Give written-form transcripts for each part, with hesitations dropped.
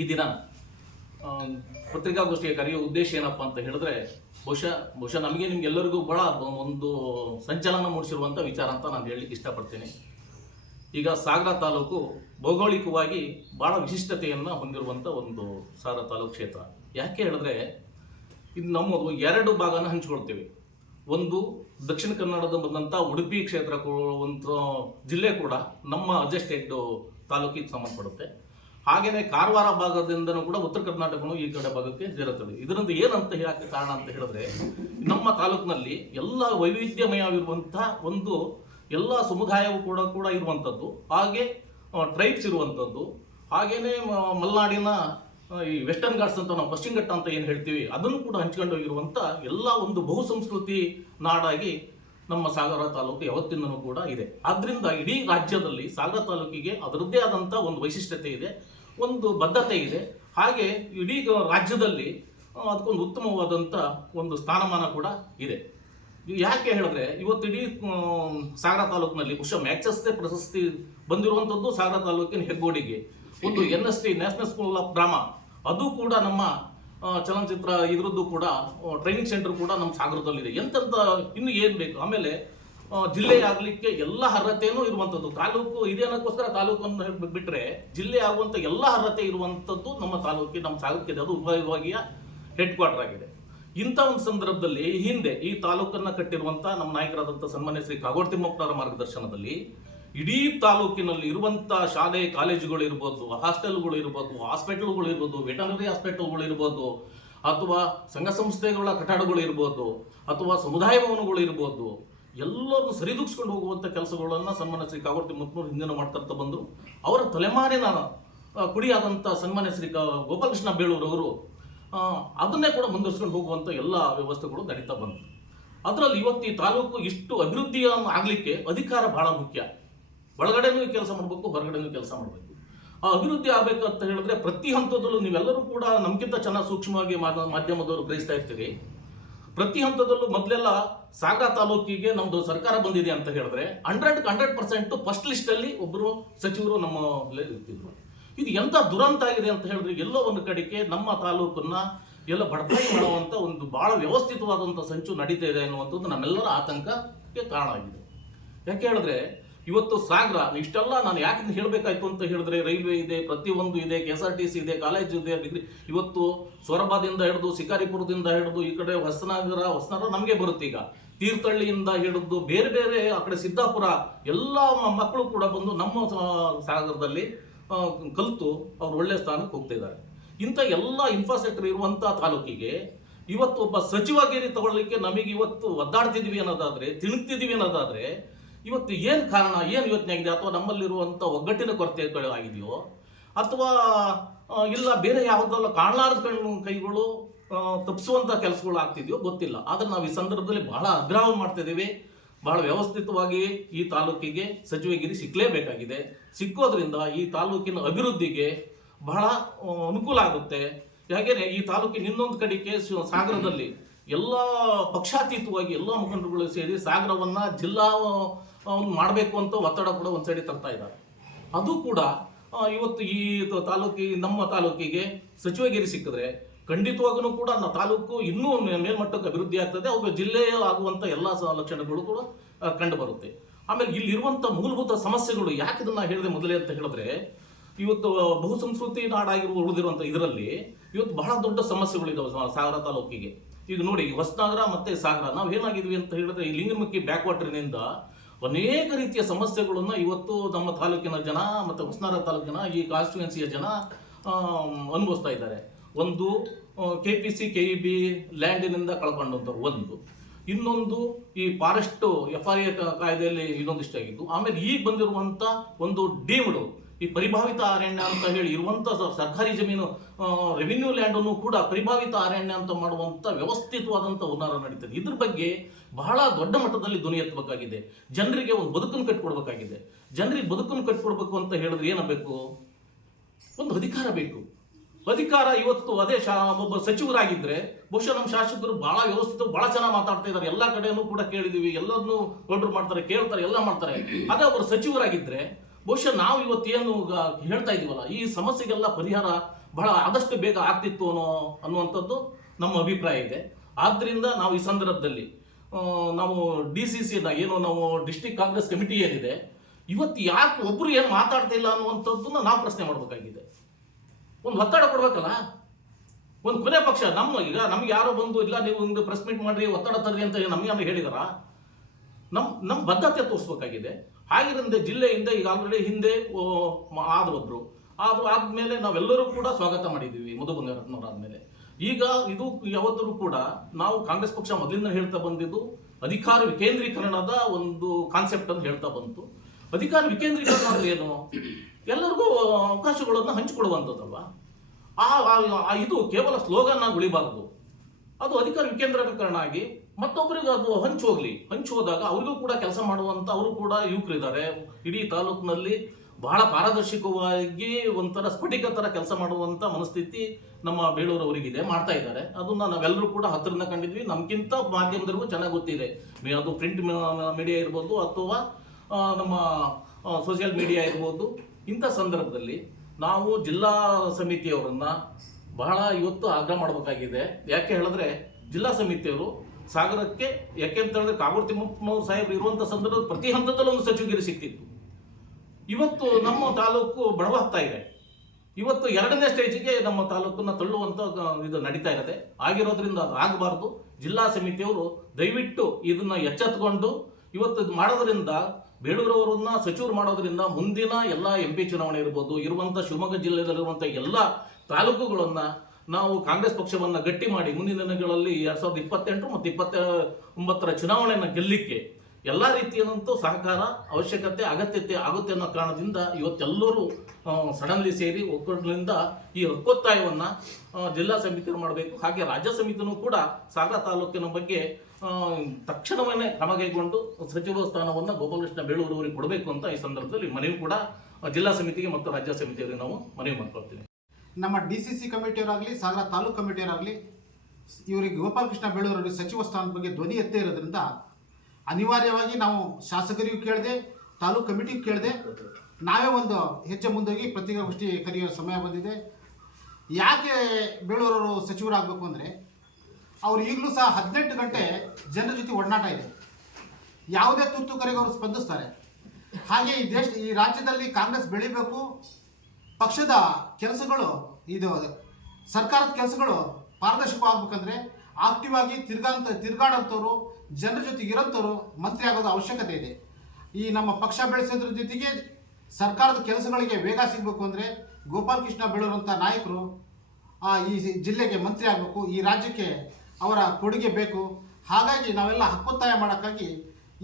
ಈ ದಿನ ಪತ್ರಿಕಾಗೋಷ್ಠಿಗೆ ಕರೆಯುವ ಉದ್ದೇಶ ಏನಪ್ಪಾ ಅಂತ ಹೇಳಿದ್ರೆ ಬಹುಶಃ ನಿಮ್ಗೆಲ್ಲರಿಗೂ ಬಹಳ ಒಂದು ಸಂಚಲನ ಮೂಡಿಸಿರುವಂಥ ವಿಚಾರ ಅಂತ ನಾನು ಹೇಳಲಿಕ್ಕೆ ಇಷ್ಟಪಡ್ತೀನಿ. ಈಗ ಸಾಗರ ತಾಲೂಕು ಭೌಗೋಳಿಕವಾಗಿ ಬಹಳ ವಿಶಿಷ್ಟತೆಯನ್ನು ಹೊಂದಿರುವಂಥ ಒಂದು ಸಾಗರ ತಾಲೂಕು ಕ್ಷೇತ್ರ. ಯಾಕೆ ಹೇಳಿದ್ರೆ ಇದು ನಮ್ಮದು ಎರಡು ಭಾಗನ ಹಂಚ್ಕೊಳ್ತೇವೆ. ಒಂದು ದಕ್ಷಿಣ ಕನ್ನಡದ ಬಂದಂಥ ಉಡುಪಿ ಕ್ಷೇತ್ರ ಒಂದು ಜಿಲ್ಲೆ ಕೂಡ ನಮ್ಮ ಅಡ್ಜಸ್ಟೆಡ್ ತಾಲೂಕಿಗೆ ಸಂಬಂಧಪಡುತ್ತೆ. ಹಾಗೆಯೇ ಕಾರವಾರ ಭಾಗದಿಂದನೂ ಕೂಡ ಉತ್ತರ ಕರ್ನಾಟಕನು ಈ ಕಡೆ ಭಾಗಕ್ಕೆ ಸೇರುತ್ತದೆ. ಇದರಿಂದ ಏನಂತ ಹೇಳಕ್ಕೆ ಕಾರಣ ಅಂತ ಹೇಳಿದ್ರೆ ನಮ್ಮ ತಾಲೂಕಿನಲ್ಲಿ ಎಲ್ಲ ವೈವಿಧ್ಯಮಯವಿರುವಂತಹ ಒಂದು ಎಲ್ಲ ಸಮುದಾಯವು ಕೂಡ ಇರುವಂಥದ್ದು, ಹಾಗೆ ಟ್ರೈಬ್ಸ್ ಇರುವಂಥದ್ದು, ಹಾಗೇನೆ ಮಲೆನಾಡಿನ ಈ ವೆಸ್ಟರ್ನ್ ಘಾಟ್ಸ್ ಅಂತ ನಾವು ಪಶ್ಚಿಮ ಘಟ್ಟ ಅಂತ ಏನು ಹೇಳ್ತೀವಿ ಅದನ್ನು ಕೂಡ ಹಂಚ್ಕೊಂಡು ಹೋಗಿರುವಂಥ ಎಲ್ಲ ಒಂದು ಬಹುಸಂಸ್ಕೃತಿ ನಾಡಾಗಿ ನಮ್ಮ ಸಾಗರ ತಾಲೂಕು ಯಾವತ್ತಿಂದನೂ ಕೂಡ ಇದೆ. ಆದ್ರಿಂದ ಇಡೀ ರಾಜ್ಯದಲ್ಲಿ ಸಾಗರ ತಾಲೂಕಿಗೆ ಅದರದ್ದೇ ಆದಂಥ ಒಂದು ವೈಶಿಷ್ಟ್ಯತೆ ಇದೆ, ಒಂದು ಬದ್ಧತೆ ಇದೆ. ಹಾಗೆ ಇಡೀ ರಾಜ್ಯದಲ್ಲಿ ಅದಕ್ಕೊಂದು ಉತ್ತಮವಾದಂಥ ಒಂದು ಸ್ಥಾನಮಾನ ಕೂಡ ಇದೆ. ಯಾಕೆ ಹೇಳಿದ್ರೆ ಇವತ್ತು ಇಡೀ ಸಾಗರ ತಾಲೂಕಿನಲ್ಲಿ ಬಹುಶಃ ಮ್ಯಾಗ್ಸೆಸ್ ಪ್ರಶಸ್ತಿ ಬಂದಿರುವಂಥದ್ದು ಸಾಗರ ತಾಲೂಕಿನ ಹೆಗ್ಗೋಡಿಗೆ. ಒಂದು NST national school of drama ಅದು ಕೂಡ ನಮ್ಮ ಚಲನಚಿತ್ರ ಇದ್ರದ್ದು ಕೂಡ ಟ್ರೈನಿಂಗ್ ಸೆಂಟರ್ ಕೂಡ ನಮ್ಮ ಸಾಗರದಲ್ಲಿದೆ. ಎಂತೆಂಥ ಇನ್ನು ಏನು ಬೇಕು. ಆಮೇಲೆ ಜಿಲ್ಲೆ ಆಗಲಿಕ್ಕೆ ಎಲ್ಲ ಅರ್ಹತೆಯೂ ಇರುವಂಥದ್ದು ತಾಲೂಕು ಇದೇನಕ್ಕೋಸ್ಕರ ತಾಲೂಕನ್ನು ಬಿಟ್ಟರೆ ಜಿಲ್ಲೆ ಆಗುವಂಥ ಎಲ್ಲ ಅರ್ಹತೆ ಇರುವಂಥದ್ದು ನಮ್ಮ ತಾಲೂಕಿಗೆ, ನಮ್ಮ ಸಾಗರಕ್ಕಿದೆ. ಅದು ಉಪವಿಭಾಗೀಯ ಹೆಡ್ ಕ್ವಾರ್ಟರ್ ಆಗಿದೆ. ಇಂಥ ಒಂದು ಸಂದರ್ಭದಲ್ಲಿ ಹಿಂದೆ ಈ ತಾಲೂಕನ್ನು ಕಟ್ಟಿರುವಂಥ ನಮ್ಮ ನಾಯಕರಾದಂಥ ಸನ್ಮಾನ್ಯ ಶ್ರೀ ಕಾಗೋಡು ತಿಮ್ಮಪ್ಪನವರ ಮಾರ್ಗದರ್ಶನದಲ್ಲಿ ಇಡೀ ತಾಲೂಕಿನಲ್ಲಿ ಇರುವಂಥ ಶಾಲೆ ಕಾಲೇಜುಗಳು ಇರ್ಬೋದು, ಹಾಸ್ಟೆಲ್ಗಳು ಇರ್ಬೋದು, ಹಾಸ್ಪಿಟಲ್ಗಳು ಇರ್ಬೋದು, ವೆಟರ್ನರಿ ಹಾಸ್ಪಿಟಲ್ಗಳು ಇರ್ಬೋದು, ಅಥವಾ ಸಂಘ ಸಂಸ್ಥೆಗಳ ಕಟ್ಟಡಗಳು ಇರ್ಬೋದು, ಅಥವಾ ಸಮುದಾಯ ಭವನಗಳು ಇರ್ಬೋದು, ಎಲ್ಲರನ್ನು ಸರಿದೂಗಿಸ್ಕೊಂಡು ಹೋಗುವಂಥ ಕೆಲಸಗಳನ್ನು ಸನ್ಮಾನ್ಯ ಶ್ರೀ ಕಾಗೋಡು ತಿಮ್ಮಪ್ಪನವರು ಹಿಂದಿನ ಮಾಡ್ತಾ ಬಂದರು. ಅವರ ತಲೆಮಾರಿನ ಕುಡಿಯಾದಂಥ ಸನ್ಮಾನ್ಯ ಶ್ರೀ ಗೋಪಾಲಕೃಷ್ಣ ಬೇಳೂರವರು ಅದನ್ನೇ ಕೂಡ ಮುಂದುವರಿಸ್ಕೊಂಡು ಹೋಗುವಂಥ ಎಲ್ಲ ವ್ಯವಸ್ಥೆಗಳು ನಡೀತಾ ಬಂತು. ಅದರಲ್ಲಿ ಇವತ್ತು ಈ ತಾಲೂಕು ಇಷ್ಟು ಅಭಿವೃದ್ಧಿ ಆಗಲಿಕ್ಕೆ ಅಧಿಕಾರ ಬಹಳ ಮುಖ್ಯ. ಒಳಗಡೆನೂ ಕೆಲಸ ಮಾಡಬೇಕು, ಹೊರಗಡೆನೂ ಕೆಲಸ ಮಾಡಬೇಕು. ಆ ಅಭಿವೃದ್ಧಿ ಆಗಬೇಕು ಅಂತ ಹೇಳಿದ್ರೆ ಪ್ರತಿ ಹಂತದಲ್ಲೂ ನೀವೆಲ್ಲರೂ ಕೂಡ ನಮಗಿಂತ ಚೆನ್ನಾಗಿ ಸೂಕ್ಷ್ಮವಾಗಿ ಮಾಧ್ಯಮದವರು ಗ್ರಹಿಸ್ತಾ ಇರ್ತೀರಿ. ಪ್ರತಿ ಹಂತದಲ್ಲೂ ಮೊದಲೆಲ್ಲ ಸಾಗರ ತಾಲೂಕಿಗೆ ನಮ್ದು ಸರ್ಕಾರ ಬಂದಿದೆ ಅಂತ ಹೇಳಿದ್ರೆ 100% ಫಸ್ಟ್ ಲಿಸ್ಟಲ್ಲಿ ಒಬ್ಬರು ಸಚಿವರು ನಮ್ಮ ಇರ್ತಿದ್ರು. ಇದು ಎಂಥ ದುರಂತ ಆಗಿದೆ ಅಂತ ಹೇಳಿದ್ರೆ ಎಲ್ಲೋ ಒಂದು ಕಡೆಗೆ ನಮ್ಮ ತಾಲೂಕನ್ನ ಎಲ್ಲ ಬಡಪಾಯಿ ಮಾಡುವಂಥ ಒಂದು ಬಹಳ ವ್ಯವಸ್ಥಿತವಾದಂಥ ಸಂಚು ನಡೀತಾ ಇದೆ ಅನ್ನುವಂಥದ್ದು ನಮ್ಮೆಲ್ಲರ ಆತಂಕಕ್ಕೆ ಕಾರಣ ಆಗಿದೆ. ಯಾಕೆ ಹೇಳಿದ್ರೆ ಇವತ್ತು ಸಾಗರ ಇಷ್ಟೆಲ್ಲ ನಾನು ಯಾಕೆ ಹೇಳಬೇಕಾಯ್ತು ಅಂತ ಹೇಳಿದ್ರೆ ರೈಲ್ವೆ ಇದೆ, ಪ್ರತಿಯೊಂದು ಇದೆ, KSRTC ಇದೆ, ಕಾಲೇಜು ಇದೆ, ಡಿಗ್ರಿ. ಇವತ್ತು ಸೊರಬದಿಂದ ಹಿಡಿದು ಶಿಕಾರಿಪುರದಿಂದ ಹಿಡಿದು ಈ ಕಡೆ ಹೊಸನಗರ ನಮಗೆ ಬರುತ್ತೆ. ಈಗ ತೀರ್ಥಹಳ್ಳಿಯಿಂದ ಹಿಡಿದು ಬೇರೆ ಬೇರೆ ಆ ಕಡೆ ಸಿದ್ದಾಪುರ ಎಲ್ಲ ಮಕ್ಕಳು ಕೂಡ ಬಂದು ನಮ್ಮ ಸಾಗರದಲ್ಲಿ ಕಲಿತು ಅವ್ರು ಒಳ್ಳೆ ಸ್ಥಾನಕ್ಕೆ ಹೋಗ್ತಾ ಇದ್ದಾರೆ. ಇಂಥ ಎಲ್ಲ ಇನ್ಫ್ರಾಸ್ಟ್ರಕ್ಚರ್ ಇರುವಂಥ ತಾಲೂಕಿಗೆ ಇವತ್ತು ಒಬ್ಬ ಸಚಿವಗಿರಿ ತಗೊಳ್ಳಿಕ್ಕೆ ನಮಗೆ ಇವತ್ತು ಒದ್ದಾಡ್ತಿದ್ವಿ ಅನ್ನೋದಾದ್ರೆ, ತಿಣುಕ್ತಿದ್ವಿ ಅನ್ನೋದಾದ್ರೆ ಇವತ್ತು ಏನು ಕಾರಣ, ಏನು ಯೋಚನೆ ಆಗಿದೆ? ಅಥವಾ ನಮ್ಮಲ್ಲಿರುವಂಥ ಒಗ್ಗಟ್ಟಿನ ಕೊರತೆ ಆಗಿದೆಯೋ, ಅಥವಾ ಇಲ್ಲ ಬೇರೆ ಯಾವುದಲ್ಲ ಕಾಣಲಾರದ ಕೈಗಳು ತಪ್ಪಿಸುವಂಥ ಕೆಲಸಗಳು ಆಗ್ತಿದೆಯೋ ಗೊತ್ತಿಲ್ಲ. ಆದರೆ ನಾವು ಈ ಸಂದರ್ಭದಲ್ಲಿ ಬಹಳ ಆಗ್ರಹ ಮಾಡ್ತಿದ್ದೀವಿ. ಬಹಳ ವ್ಯವಸ್ಥಿತವಾಗಿ ಈ ತಾಲೂಕಿಗೆ ಸಚಿವಗಿರಿ ಸಿಕ್ಕಲೇಬೇಕಾಗಿದೆ. ಸಿಕ್ಕೋದ್ರಿಂದ ಈ ತಾಲೂಕಿನ ಅಭಿವೃದ್ಧಿಗೆ ಬಹಳ ಅನುಕೂಲ ಆಗುತ್ತೆ. ಯಾಕೆಂದರೆ ಈ ತಾಲೂಕಿನ ಇನ್ನೊಂದು ಕಡೆಗೆ ಸಾಗರದಲ್ಲಿ ಎಲ್ಲ ಪಕ್ಷಾತೀತವಾಗಿ ಎಲ್ಲ ಮುಖಂಡರುಗಳು ಸೇರಿ ಸಾಗರವನ್ನ ಜಿಲ್ಲಾ ಮಾಡಬೇಕು ಅಂತ ಒತ್ತಡ ಕೂಡ ಒಂದು ಸೈಡ್ ತರ್ತಾ ಇದ್ದಾರೆ. ಅದು ಕೂಡ ಇವತ್ತು ಈ ನಮ್ಮ ತಾಲೂಕಿಗೆ ಸಚಿವಗಿರಿ ಸಿಕ್ಕಿದ್ರೆ ಖಂಡಿತವಾಗೂ ಕೂಡ ತಾಲೂಕು ಇನ್ನೂ ಮೇಲ್ಮಟ್ಟಕ್ಕೆ ಅಭಿವೃದ್ಧಿ ಆಗ್ತದೆ. ಅವಾಗ ಜಿಲ್ಲೆ ಆಗುವಂಥ ಎಲ್ಲ ಲಕ್ಷಣಗಳು ಕೂಡ ಕಂಡು ಬರುತ್ತೆ. ಆಮೇಲೆ ಇಲ್ಲಿರುವಂಥ ಮೂಲಭೂತ ಸಮಸ್ಯೆಗಳು ಯಾಕೆ ಇದನ್ನ ಹೇಳಿದೆ ಮೊದಲೇ ಅಂತ ಹೇಳಿದ್ರೆ, ಇವತ್ತು ಬಹುಸಂಸ್ಕೃತಿ ಉಳಿದಿರುವಂಥ ಇದರಲ್ಲಿ ಇವತ್ತು ಬಹಳ ದೊಡ್ಡ ಸಮಸ್ಯೆಗಳಿದ್ದಾವೆ ಸಾಗರ ತಾಲೂಕಿಗೆ. ಈಗ ನೋಡಿ, ಹೊಸನಗರ ಮತ್ತೆ ಸಾಗರ ನಾವು ಏನಾಗಿದ್ವಿ ಅಂತ ಹೇಳಿದ್ರೆ ಈ ಲಿಂಗನಮಕ್ಕಿ ಬ್ಯಾಕ್ ವಾಟರ್ನಿಂದ ಅನೇಕ ರೀತಿಯ ಸಮಸ್ಯೆಗಳನ್ನ ಇವತ್ತು ನಮ್ಮ ತಾಲೂಕಿನ ಜನ ಮತ್ತು ಹೊಸನಗರ ತಾಲೂಕಿನ ಈ ಕಾನ್ಸ್ಟಿಟ್ಯೂನ್ಸಿಯ ಜನ ಅನುಭವಿಸ್ತಾ ಇದ್ದಾರೆ. ಒಂದು KPC KEB ಲ್ಯಾಂಡಿನಿಂದ ಕಳ್ಕೊಂಡಂಥವ್ರು ಒಂದು, ಇನ್ನೊಂದು ಈ ಫಾರೆಸ್ಟ್ FRA ಕಾಯ್ದೆಯಲ್ಲಿ ಇನ್ನೊಂದಿಷ್ಟ ಆಗಿದ್ದು. ಆಮೇಲೆ ಈಗ ಬಂದಿರುವಂಥ ಒಂದು ಡೀಮ್ಡು ಈ ಪರಿಭಾವಿತ ಅರಣ್ಯ ಅಂತ ಹೇಳಿ ಇರುವಂಥ ಸರ್ಕಾರಿ ಜಮೀನು ರೆವಿನ್ಯೂ ಲ್ಯಾಂಡನ್ನು ಕೂಡ ಪರಿಭಾವಿತ ಅರಣ್ಯ ಅಂತ ಮಾಡುವಂಥ ವ್ಯವಸ್ಥಿತವಾದಂಥ ಹುನ್ನಾರ ನಡೀತದೆ. ಇದ್ರ ಬಗ್ಗೆ ಬಹಳ ದೊಡ್ಡ ಮಟ್ಟದಲ್ಲಿ ಧ್ವನಿ ಎತ್ತಬೇಕಾಗಿದೆ. ಜನರಿಗೆ ಒಂದು ಬದುಕನ್ನು ಕಟ್ಟಿಕೊಡ್ಬೇಕಾಗಿದೆ. ಜನರಿಗೆ ಬದುಕನ್ನು ಕಟ್ಟಿಕೊಡ್ಬೇಕು ಅಂತ ಹೇಳಿದ್ರೆ ಏನಾಗಬೇಕು? ಒಂದು ಅಧಿಕಾರ ಬೇಕು. ಅಧಿಕಾರ ಇವತ್ತು ಅದೇ ಒಬ್ಬ ಸಚಿವರಾಗಿದ್ರೆ ಬಹುಶಃ ನಮ್ಮ ಶಾಸಕರು ಬಹಳ ವ್ಯವಸ್ಥಿತ ಬಹಳ ಚೆನ್ನಾಗಿ ಮಾತಾಡ್ತಾ ಇದ್ದಾರೆ. ಎಲ್ಲ ಕಡೆಯೂ ಕೂಡ ಕೇಳಿದೀವಿ, ಎಲ್ಲರನ್ನೂ ಹೊರಡ್ರು ಮಾಡ್ತಾರೆ, ಕೇಳ್ತಾರೆ, ಎಲ್ಲ ಮಾಡ್ತಾರೆ. ಅದೇ ಒಬ್ಬರು ಸಚಿವರಾಗಿದ್ರೆ ಬಹುಶಃ ನಾವು ಇವತ್ತೇನು ಹೇಳ್ತಾ ಇದೀವಲ್ಲ, ಈ ಸಮಸ್ಯೆಗೆಲ್ಲ ಪರಿಹಾರ ಬಹಳ ಆದಷ್ಟು ಬೇಗ ಆಗ್ತಿತ್ತು ಅನ್ನುವಂಥದ್ದು ನಮ್ಮ ಅಭಿಪ್ರಾಯ ಇದೆ. ಆದ್ದರಿಂದ ನಾವು ಈ ಸಂದರ್ಭದಲ್ಲಿ ನಾವು DCC ಏನು ನಾವು ಡಿಸ್ಟ್ರಿಕ್ಟ್ ಕಾಂಗ್ರೆಸ್ ಕಮಿಟಿ ಏನಿದೆ, ಇವತ್ತು ಯಾಕೆ ಒಬ್ರು ಏನು ಮಾತಾಡ್ತಾ ಇಲ್ಲ ಅನ್ನುವಂಥದ್ದನ್ನ ನಾವು ಪ್ರಶ್ನೆ ಮಾಡಬೇಕಾಗಿದೆ. ಒಂದು ಒತ್ತಡ ಕೊಡ್ಬೇಕಲ್ಲ. ಒಂದು ಕೊನೆ ಪಕ್ಷ ಈಗ ನಮ್ಗೆ ಯಾರೋ ಬಂದು ಇಲ್ಲ ನೀವು ಒಂದು ಪ್ರೆಸ್ ಮೀಟ್ ಮಾಡ್ರಿ, ಒತ್ತಡ ತರ್ರಿ ಅಂತ ನಮ್ಗೆ ಹೇಳಿದಾರ? ನಮ್ಮ ಬದ್ಧತೆ ತೋರಿಸ್ಬೇಕಾಗಿದೆ. ಹಾಗಿರಂದೆ ಜಿಲ್ಲೆಯಿಂದ ಈಗ ಆಲ್ರೆಡಿ ಹಿಂದೆ ಆದ್ರು ಆದ್ಮೇಲೆ ನಾವೆಲ್ಲರೂ ಕೂಡ ಸ್ವಾಗತ ಮಾಡಿದ್ದೀವಿ ಮಧು ಬಂಗಾರಪ್ಪನವ್ರು ಆದ್ಮೇಲೆ. ಈಗ ಇದು ಯಾವತ್ತೂ ಕೂಡ ನಾವು ಕಾಂಗ್ರೆಸ್ ಪಕ್ಷ ಮೊದಲಿಂದ ಹೇಳ್ತಾ ಬಂದಿದ್ದು ಅಧಿಕಾರ ವಿಕೇಂದ್ರೀಕರಣದ ಒಂದು ಕಾನ್ಸೆಪ್ಟ್ ಅಂತ ಹೇಳ್ತಾ ಬಂತು. ಅಧಿಕಾರ ವಿಕೇಂದ್ರೀಕರಣ ಅಂದ್ರೆ ಏನು? ಎಲ್ಲರಿಗೂ ಅವಕಾಶಗಳನ್ನು ಹಂಚಿಕೊಡುವಂಥದ್ದಲ್ವಾ? ಇದು ಕೇವಲ ಸ್ಲೋಗನ್ ಆಗಿ ಉಳಿಬಾರದು. ಅದು ಅಧಿಕಾರ ವಿಕೇಂದ್ರೀಕರಣ ಆಗಿ ಮತ್ತೊಬ್ಬರಿಗೆ ಅದು ಹಂಚು ಹೋದಾಗ ಅವ್ರಿಗೂ ಕೂಡ ಕೆಲಸ ಮಾಡುವಂತ ಅವರು ಕೂಡ ಯುವಕರಿದ್ದಾರೆ. ಇಡೀ ತಾಲೂಕಿನಲ್ಲಿ ಬಹಳ ಪಾರದರ್ಶಕವಾಗಿ ಒಂಥರ ಸ್ಫಟಿಕ ತರ ಕೆಲಸ ಮಾಡುವಂತ ಮನಸ್ಥಿತಿ ನಮ್ಮ ಬೇಳೂರವರಿಗಿದೆ, ಮಾಡ್ತಾ ಇದ್ದಾರೆ. ಅದನ್ನ ನಾವೆಲ್ಲರೂ ಕೂಡ ಹತ್ತಿರದಿಂದ ಕಂಡಿದ್ವಿ. ನಮ್ಗಿಂತ ಮಾಧ್ಯಮದವರಿಗೂ ಚೆನ್ನಾಗಿ ಗೊತ್ತಿದೆ. ಅದು ಪ್ರಿಂಟ್ ಮೀಡಿಯಾ ಇರ್ಬೋದು ಅಥವಾ ನಮ್ಮ ಸೋಷಿಯಲ್ ಮೀಡಿಯಾ ಇರ್ಬೋದು. ಇಂಥ ಸಂದರ್ಭದಲ್ಲಿ ನಾವು ಜಿಲ್ಲಾ ಸಮಿತಿಯವರನ್ನ ಬಹಳ ಇವತ್ತು ಆಗ್ರಹ ಮಾಡಬೇಕಾಗಿದೆ. ಯಾಕೆ ಹೇಳಿದ್ರೆ ಜಿಲ್ಲಾ ಸಮಿತಿಯವರು ಸಾಗರಕ್ಕೆ, ಯಾಕೆ ಅಂತ ಹೇಳಿದ್ರೆ ಕಾಗೋಡು ತಿಮ್ಮಪ್ಪನವರು ಸಾಹೇಬರು ಇರುವಂತ ಸಂದರ್ಭದಲ್ಲಿ ಪ್ರತಿ ಹಂತದಲ್ಲೂ ಒಂದು ಸಚಿವಗಿರಿ ಸಿಕ್ತಿತ್ತು. ಇವತ್ತು ನಮ್ಮ ತಾಲೂಕು ಬಡವಾಗ್ತಾ ಇದೆ. ಇವತ್ತು 2ನೇ ಸ್ಟೇಜಿಗೆ ನಮ್ಮ ತಾಲೂಕನ್ನ ತಳ್ಳುವಂತ ಇದು ನಡೀತಾ ಇರುತ್ತೆ. ಆಗಿರೋದ್ರಿಂದ ಅದು ಆಗಬಾರ್ದು. ಜಿಲ್ಲಾ ಸಮಿತಿಯವರು ದಯವಿಟ್ಟು ಇದನ್ನ ಎಚ್ಚೆತ್ತುಕೊಂಡು ಇವತ್ತು ಮಾಡೋದ್ರಿಂದ, ಬೇಳೂರವರನ್ನ ಸಚಿವರು ಮಾಡೋದ್ರಿಂದ ಮುಂದಿನ ಎಲ್ಲ MP ಚುನಾವಣೆ ಇರ್ಬೋದು, ಇರುವಂತ ಶಿವಮೊಗ್ಗ ಜಿಲ್ಲೆಯಲ್ಲಿರುವಂತ ಎಲ್ಲ ತಾಲೂಕುಗಳನ್ನ ನಾವು ಕಾಂಗ್ರೆಸ್ ಪಕ್ಷವನ್ನ ಗಟ್ಟಿ ಮಾಡಿ ಮುಂದಿನ ದಿನಗಳಲ್ಲಿ 2028 ಮತ್ತು 29ರ ಚುನಾವಣೆಯನ್ನು ಗೆಲ್ಲಿಕ್ಕೆ ಎಲ್ಲ ರೀತಿಯಂತೂ ಸಹಕಾರ ಅವಶ್ಯಕತೆ ಅಗತ್ಯತೆ ಆಗುತ್ತೆ ಅನ್ನೋ ಕಾರಣದಿಂದ ಇವತ್ತೆಲ್ಲರೂ ಸಡನ್ಲಿ ಸೇರಿ ಒಕ್ಕೂಟದಿಂದ ಈ ಹಕ್ಕೊತ್ತಾಯವನ್ನ ಜಿಲ್ಲಾ ಸಮಿತಿಯವರು ಮಾಡಬೇಕು. ಹಾಗೆ ರಾಜ್ಯ ಸಮಿತಿನೂ ಕೂಡ ಸಾಗರ ತಾಲೂಕಿನ ಬಗ್ಗೆ ತಕ್ಷಣವೇ ಕ್ರಮ ಕೈಗೊಂಡು ಸಚಿವ ಸ್ಥಾನವನ್ನು ಗೋಪಾಲಕೃಷ್ಣ ಬೇಳೂರವರಿಗೆ ಕೊಡಬೇಕು ಅಂತ ಈ ಸಂದರ್ಭದಲ್ಲಿ ಮನವಿ ಕೂಡ ಜಿಲ್ಲಾ ಸಮಿತಿಗೆ ಮತ್ತು ರಾಜ್ಯ ಸಮಿತಿಯವರಿಗೆ ನಾವು ಮನವಿ ಮಾಡ್ಕೊಳ್ತೀವಿ. ನಮ್ಮ DCC ಕಮಿಟಿಯವರಾಗಲಿ ಸಾಗರ ತಾಲೂಕು ಕಮಿಟಿಯವರಾಗಲಿ ಇವರಿಗೆ ಗೋಪಾಲಕೃಷ್ಣ ಬೇಳೂರವರಿಗೆ ಸಚಿವ ಸ್ಥಾನದ ಬಗ್ಗೆ ಧ್ವನಿ ಎತ್ತೇ ಇರೋದ್ರಿಂದ ಅನಿವಾರ್ಯವಾಗಿ ನಾವು ಶಾಸಕರಿಗೂ ಕೇಳಿದೆ, ತಾಲೂಕು ಕಮಿಟಿಗೂ ಕೇಳಿದೆ. ನಾವೇ ಒಂದು ಹೆಜ್ಜೆ ಮುಂದೋಗಿ ಪತ್ರಿಕಾಗೋಷ್ಠಿ ಕರೆಯುವ ಸಮಯ ಬಂದಿದೆ. ಯಾಕೆ ಬೇಳೂರವರು ಸಚಿವರಾಗಬೇಕು ಅಂದರೆ ಅವ್ರು ಈಗಲೂ ಸಹ 18 ಗಂಟೆ ಜನರ ಜೊತೆ ಒಡನಾಟ ಇದೆ. ಯಾವುದೇ ತುರ್ತು ಕರೆಗೆ ಅವರು ಸ್ಪಂದಿಸ್ತಾರೆ. ಹಾಗೆ ಈ ರಾಜ್ಯದಲ್ಲಿ ಕಾಂಗ್ರೆಸ್ ಬೆಳಿಬೇಕು, ಪಕ್ಷದ ಕೆಲಸಗಳು, ಇದು ಸರ್ಕಾರದ ಕೆಲಸಗಳು ಪಾರದರ್ಶಕವಾಗಬೇಕಂದ್ರೆ ಆಕ್ಟಿವ್ ಆಗಿ ತಿರ್ಗಾಡೋಂಥವ್ರು, ಜನರ ಜೊತೆಗೆ ಇರೋಂಥವ್ರು ಮಂತ್ರಿ ಆಗೋದು ಅವಶ್ಯಕತೆ ಇದೆ. ಈ ನಮ್ಮ ಪಕ್ಷ ಬೆಳೆಸೋದ್ರ ಜೊತೆಗೆ ಸರ್ಕಾರದ ಕೆಲಸಗಳಿಗೆ ವೇಗ ಸಿಗಬೇಕು ಅಂದರೆ ಗೋಪಾಲಕೃಷ್ಣ ಬೇಳೂರಂಥ ನಾಯಕರು ಈ ಜಿಲ್ಲೆಗೆ ಮಂತ್ರಿ ಆಗಬೇಕು, ಈ ರಾಜ್ಯಕ್ಕೆ ಅವರ ಕೊಡುಗೆ ಬೇಕು. ಹಾಗಾಗಿ ನಾವೆಲ್ಲ ಹಕ್ಕೊತ್ತಾಯ ಮಾಡೋಕ್ಕಾಗಿ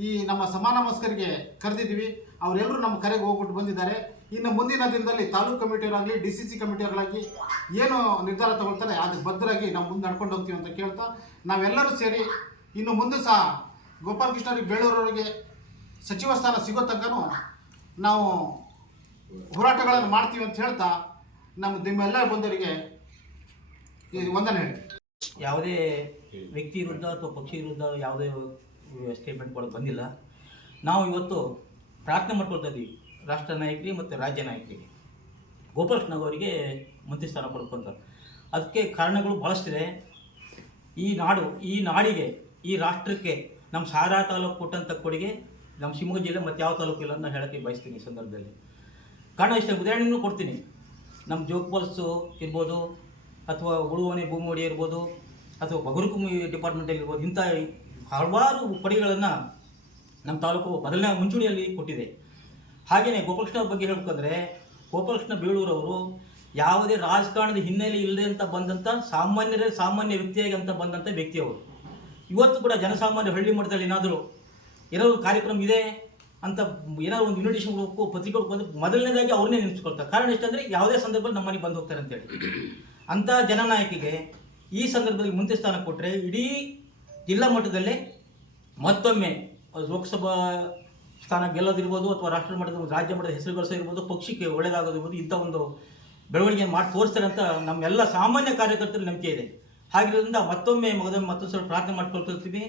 ಈ ನಮ್ಮ ಸಮಾನ ಮಸ್ಕರಿಗೆ ಕರೆದಿದ್ದೀವಿ. ಅವರೆಲ್ಲರೂ ನಮ್ಮ ಕರೆಗೆ ಹೋಗ್ಬಿಟ್ಟು ಬಂದಿದ್ದಾರೆ. ಇನ್ನು ಮುಂದಿನ ದಿನದಲ್ಲಿ ತಾಲೂಕು ಕಮಿಟಿಯವರಾಗಲಿ DCC ಕಮಿಟಿಯವರಾಗಲಿ ಏನು ನಿರ್ಧಾರ ತಗೊಳ್ತಾರೆ ಅದಕ್ಕೆ ಬದ್ಧರಾಗಿ ನಾವು ಮುಂದೆ ನಡ್ಕೊಂಡು ಹೋಗ್ತೀವಿ ಅಂತ ಕೇಳ್ತಾ, ನಾವೆಲ್ಲರೂ ಸೇರಿ ಇನ್ನು ಮುಂದೆ ಸಹ ಗೋಪಾಲಕೃಷ್ಣರಿಗೆ ಬೇಳೂರವರಿಗೆ ಸಚಿವ ಸ್ಥಾನ ಸಿಗೋ ತನಕನೂ ನಾವು ಹೋರಾಟಗಳನ್ನು ಮಾಡ್ತೀವಿ ಅಂತ ಹೇಳ್ತಾ ನಿಮ್ಮೆಲ್ಲರ ಬಂದವರಿಗೆ ವಂದನೆ ಹೇಳಿ. ಯಾವುದೇ ವ್ಯಕ್ತಿ ವಿರುದ್ಧ ಅಥವಾ ಪಕ್ಷಿ ವಿರುದ್ಧ ಯಾವುದೇ ಸ್ಟೇಟ್ಮೆಂಟ್ ಕೊಡೋಕೆ ಬಂದಿಲ್ಲ. ನಾವು ಇವತ್ತು ಪ್ರಾರ್ಥನೆ ಮಾಡ್ಕೊಳ್ತಾ ಇದ್ದೀವಿ ರಾಷ್ಟ್ರ ನಾಯಕರಿಗೆ ಮತ್ತು ರಾಜ್ಯ ನಾಯಕರಿಗೆ ಗೋಪಾಲಕೃಷ್ಣ ಅವರಿಗೆ ಮಂತ್ರಿ ಸ್ಥಾನ ಕೊಡ್ಕೊಂತ. ಅದಕ್ಕೆ ಕಾರಣಗಳು ಭಾಳಷ್ಟಿದೆ. ಈ ನಾಡಿಗೆ, ಈ ರಾಷ್ಟ್ರಕ್ಕೆ ನಮ್ಮ ಸಾಗರ ತಾಲೂಕು ಕೊಟ್ಟಂಥ ಕೊಡುಗೆ ನಮ್ಮ ಶಿವಮೊಗ್ಗ ಜಿಲ್ಲೆ ಮತ್ತು ಯಾವ ತಾಲೂಕು ಇಲ್ಲ ಅಂತ ಹೇಳೋಕ್ಕೆ ಬಯಸ್ತೀನಿ ಈ ಸಂದರ್ಭದಲ್ಲಿ. ಕಾರಣ ಇಷ್ಟ ಉದಾಹರಣೆಯೂ ಕೊಡ್ತೀನಿ. ನಮ್ಮ ಜೋಗ್ಪಾಲ್ಸು ಇರ್ಬೋದು, ಅಥವಾ ಉಳುವನೆ ಭೂಮಿ ಒಡೆ ಇರ್ಬೋದು, ಅಥವಾ ಬಗರುಕುಮಿ ಡಿಪಾರ್ಟ್ಮೆಂಟಲ್ಲಿ ಇರ್ಬೋದು, ಇಂಥ ಹಲವಾರು ಕೊಡುಗೆಗಳನ್ನು ನಮ್ಮ ತಾಲೂಕು ಮೊದಲನೇ ಮುಂಚೂಣಿಯಲ್ಲಿ ಕೊಟ್ಟಿದೆ. ಹಾಗೆಯೇ ಗೋಪಾಲಕೃಷ್ಣ ಅವ್ರ ಬಗ್ಗೆ ಹೇಳ್ಬೇಕಂದ್ರೆ, ಗೋಪಾಲಕೃಷ್ಣ ಬೇಳೂರವರು ಯಾವುದೇ ರಾಜಕಾರಣದ ಹಿನ್ನೆಲೆ ಇಲ್ಲದೆ ಅಂತ ಬಂದಂಥ ಸಾಮಾನ್ಯ ವ್ಯಕ್ತಿಯಾಗಿ ಅಂತ ಬಂದಂಥ ವ್ಯಕ್ತಿಯವರು. ಇವತ್ತು ಕೂಡ ಜನಸಾಮಾನ್ಯ ಹಳ್ಳಿ ಮಟ್ಟದಲ್ಲಿ ಏನಾದರೂ ಕಾರ್ಯಕ್ರಮ ಇದೆ ಅಂತ ಏನಾದ್ರು ಒಂದು ಇನ್ವಿಟೇಷನ್ ಕೊಡಬೇಕು, ಪತ್ರಿಕೆ ಬಂದು ಮೊದಲನೇದಾಗಿ ಅವ್ರನ್ನೇ ನೆನೆಸ್ಕೊಳ್ತಾರೆ. ಕಾರಣ ಎಷ್ಟಂದರೆ ಯಾವುದೇ ಸಂದರ್ಭದಲ್ಲಿ ನಮ್ಮ ಮನೆಗೆ ಬಂದು ಹೋಗ್ತಾರೆ ಅಂತೇಳಿ. ಅಂಥ ಜನನಾಯಕಿಗೆ ಈ ಸಂದರ್ಭದಲ್ಲಿ ಮುಂದೆ ಸ್ಥಾನ ಕೊಟ್ಟರೆ ಇಡೀ ಜಿಲ್ಲಾ ಮಟ್ಟದಲ್ಲೇ ಮತ್ತೊಮ್ಮೆ ಲೋಕಸಭಾ ಸ್ಥಾನ ಗೆಲ್ಲೋದಿರ್ಬೋದು, ಅಥವಾ ರಾಷ್ಟ್ರ ಮಟ್ಟದ ರಾಜ್ಯ ಮಟ್ಟದ ಹೆಸರು ಗಳಿಸೋದಿರ್ಬೋದು, ಪಕ್ಷಕ್ಕೆ ಒಳ್ಳೆಯದಾಗೋದಿರ್ಬೋದು, ಇಂಥ ಒಂದು ಬೆಳವಣಿಗೆ ಮಾಡಿ ತೋರಿಸ್ತಾರೆ ಅಂತ ನಮ್ಮೆಲ್ಲ ಸಾಮಾನ್ಯ ಕಾರ್ಯಕರ್ತರು ನಂಬಿಕೆ ಇದೆ. ಹಾಗಿರೋದ್ರಿಂದ ಮತ್ತೊಂದು ಸಲ ಪ್ರಾರ್ಥನೆ ಮಾಡ್ಕೊಳ್ತಿರ್ತೀವಿ.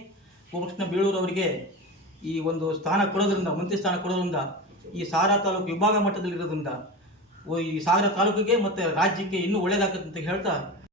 ಗೋಪಾಲಕೃಷ್ಣ ಬೇಳೂರವರಿಗೆ ಈ ಒಂದು ಸ್ಥಾನ ಕೊಡೋದ್ರಿಂದ, ಮಂತ್ರಿ ಸ್ಥಾನ ಕೊಡೋದ್ರಿಂದ ಈ ಸಾಗರ ತಾಲೂಕು ವಿಭಾಗ ಮಟ್ಟದಲ್ಲಿರೋದ್ರಿಂದ ಈ ಸಾಗರ ತಾಲೂಕಿಗೆ ಮತ್ತು ರಾಜ್ಯಕ್ಕೆ ಇನ್ನೂ ಒಳ್ಳೆಯದಾಗತ್ತೆ ಅಂತ ಹೇಳ್ತಾ